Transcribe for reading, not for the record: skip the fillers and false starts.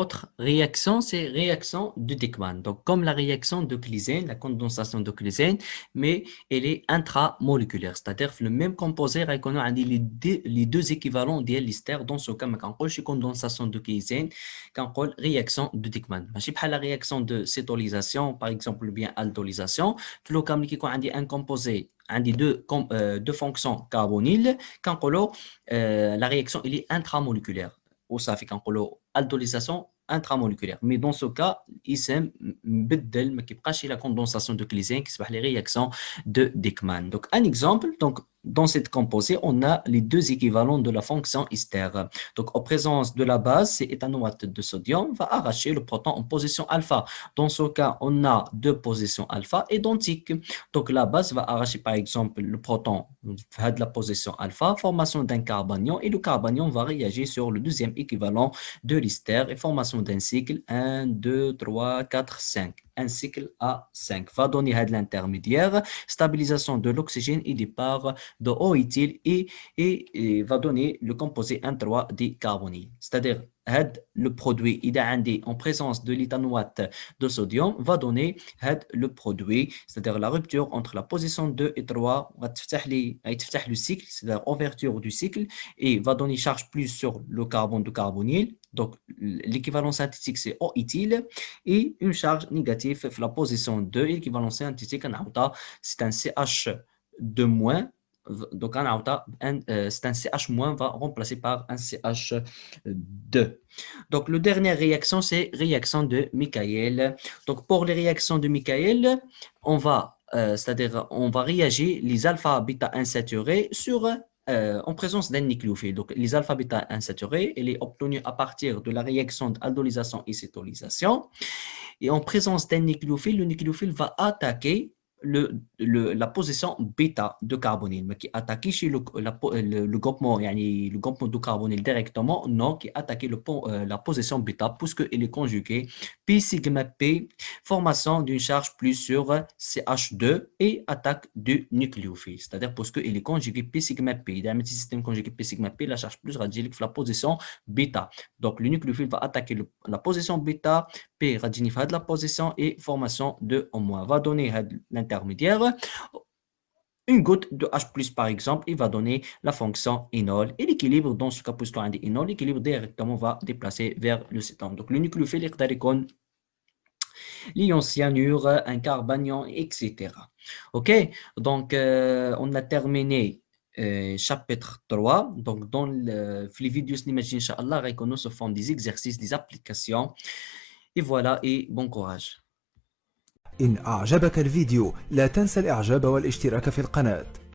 Autre réaction, c'est réaction de Dickmann. Donc, comme la réaction de Claisen, la condensation de Claisen, mais elle est intramoléculaire. C'est-à-dire que le même composé, on a les deux équivalents de l'ester. Dans ce cas, quand on parle condensation de Claisen, quand on parle réaction de Dickmann. Je pas la réaction de cétolysation, par exemple, ou bien aldolysation. Dans le cas où on a un composé un des deux fonctions carbonyles, quand on la réaction elle est intramoléculaire. وصافي كنقولوا aldolisation intramoléculaire. Mais dans ce cas, ISM بدل ما كيبقاش la condensation de Claisen كيصبح les réactions de Dickmann. Donc un exemple, donc dans cette composée, on a les deux équivalents de la fonction ester. Donc en présence de la base, c'est éthanoate de sodium va arracher le proton en position alpha. Dans ce cas, on a deux positions alpha identiques. Donc la base va arracher par exemple le proton de la position alpha, formation d'un carbanion, et le carbanion va réagir sur le deuxième équivalent de l'ester et formation d'un cycle 1, 2, 3, 4, 5. Un cycle à 5 va donner l'intermédiaire, stabilisation de l'oxygène et départ de eau éthyle et va donner le composé 1,3 décarbonyle. C'est-à-dire le produit en présence de l'éthanoate de sodium va donner le produit, c'est-à-dire la rupture entre la position 2 et 3 va le cycle, c'est-à-dire ouverture du cycle, et va donner charge plus sur le carbone de carbonyle. Donc l'équivalent synthétique c'est eau éthyle et une charge négative sur la position 2 et l'équivalent synthétique c'est un CH de moins. Donc, c'est un CH- va remplacer par un CH2. Donc, la dernière réaction, c'est réaction de Michael. Donc, pour les réactions de Michael, c'est-à-dire, on va réagir les alpha-bêta insaturés en présence d'un nucléophile. Donc, les alpha-bêta insaturés, elle est obtenue à partir de la réaction d'aldolysation et cétolysation. Et en présence d'un nucléophile, le nucléophile va attaquer la position bêta de carbonyle, mais qui attaque chez le groupement, le groupement de carbonyle directement, non, qui attaque la position bêta, puisqu'il est conjugué P sigma P, formation d'une charge plus sur CH2 et attaque du nucléophile. C'est-à-dire puisqu'il est conjugué P sigma P. Dans le système conjugué P sigma P, la charge plus radiale que la position bêta. Donc le nucléophile va attaquer la position bêta, P radinif de la position et formation de O- va donner l'intermédiaire. Une goutte de H+, par exemple, il va donner la fonction énol. Et l'équilibre, dans ce cas, puisqu'on a dit énol, l'équilibre directement va déplacer vers le cétone. Donc, le nucléophile est l'ion cyanure, un carbanion, etc. OK? Donc, on a terminé chapitre 3. Donc, dans les vidéos, n'imagine, Inch'Allah, nous se font des exercices, des applications. Et voilà, et bon courage. إن أعجبك الفيديو لا تنسى الإعجاب والاشتراك في القناة.